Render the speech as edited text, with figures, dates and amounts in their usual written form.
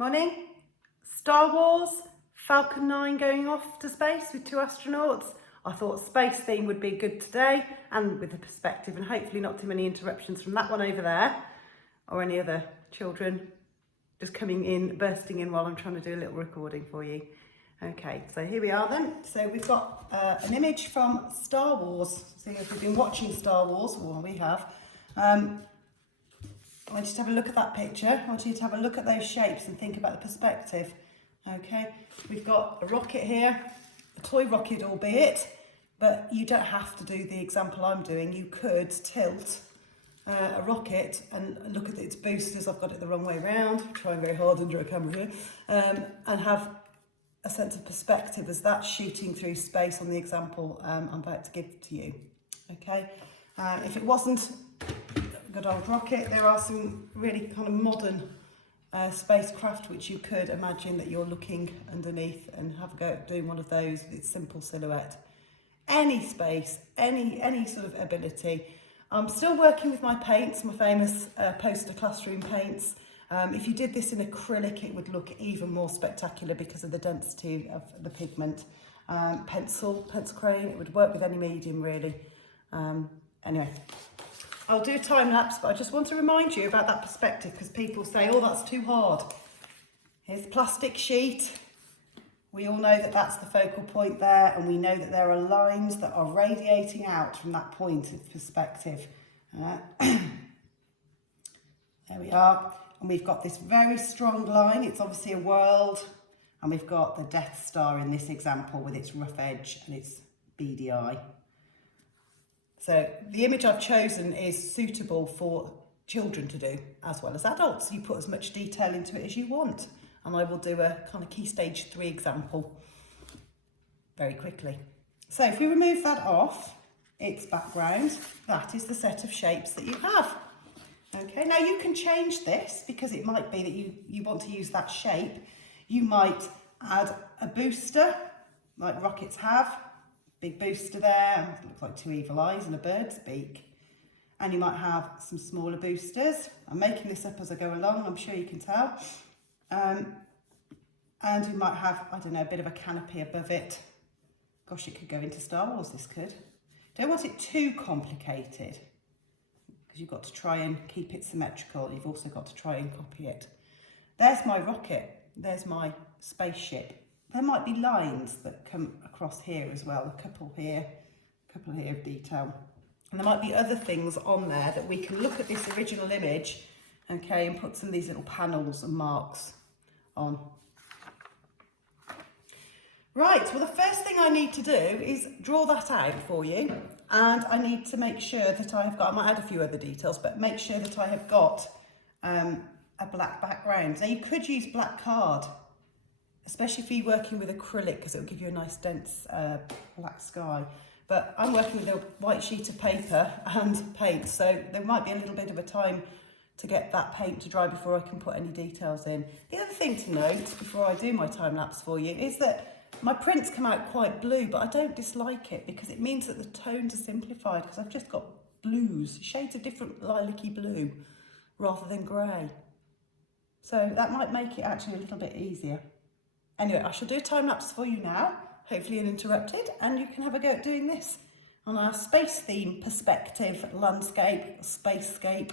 Morning. Star Wars, Falcon 9 going off to space with 2 astronauts. I thought space theme would be good today, and with the perspective, and hopefully not too many interruptions from that one over there or any other children just coming in, bursting in while I'm trying to do a little recording for you. Okay, so here we are then. So we've got an image from Star Wars. So if you've been watching Star Wars, or we have, I want you to have a look at that picture. I want you to have a look at those shapes and think about the perspective. Okay, we've got a rocket here, a toy rocket albeit, but you don't have to do the example I'm doing. You could tilt a rocket and look at its boosters. I've got it the wrong way around, I'm trying very hard under a camera here, and have a sense of perspective as that's shooting through space on the example I'm about to give to you. Okay, if it wasn't a good old rocket, there are some really kind of modern spacecraft which you could imagine that you're looking underneath and have a go at doing one of those with its simple silhouette. Any space, any sort of ability. I'm still working with my paints, my famous poster classroom paints. If you did this in acrylic, it would look even more spectacular because of the density of the pigment. Pencil crayon, it would work with any medium really. Anyway, I'll do a time lapse, but I just want to remind you about that perspective because people say, oh, that's too hard. Here's the plastic sheet. We all know that that's the focal point there, and we know that there are lines that are radiating out from that point of perspective. There we are. And we've got this very strong line. It's obviously a world. And we've got the Death Star in this example with its rough edge and its beady eye. So the image I've chosen is suitable for children to do as well as adults. You put as much detail into it as you want. And I will do a kind of key stage 3 example very quickly. So if we remove that off, its background, that is the set of shapes that you have. Okay, now you can change this because it might be that you want to use that shape. You might add a booster, like rockets have. Big booster there, looks like 2 evil eyes and a bird's beak. And you might have some smaller boosters. I'm making this up as I go along, I'm sure you can tell. And you might have, I don't know, a bit of a canopy above it. Gosh, it could go into Star Wars, this could. Don't want it too complicated because you've got to try and keep it symmetrical. You've also got to try and copy it. There's my rocket. There's my spaceship. There might be lines that come across here as well. A couple here of detail. And there might be other things on there that we can look at this original image, okay, and put some of these little panels and marks on. Right, well, the first thing I need to do is draw that out for you. And I need to make sure that I have got, I might add a few other details, but make sure that I have got a black background. Now you could use black card, especially if you're working with acrylic because it will give you a nice dense black sky. But I'm working with a white sheet of paper and paint, so there might be a little bit of a time to get that paint to dry before I can put any details in. The other thing to note before I do my time lapse for you is that my prints come out quite blue, but I don't dislike it because it means that the tones are simplified because I've just got blues, shades of different lilac-y blue rather than grey. So that might make it actually a little bit easier. Anyway, I shall do a time lapse for you now, hopefully uninterrupted, and you can have a go at doing this on our space theme perspective, landscape, spacescape,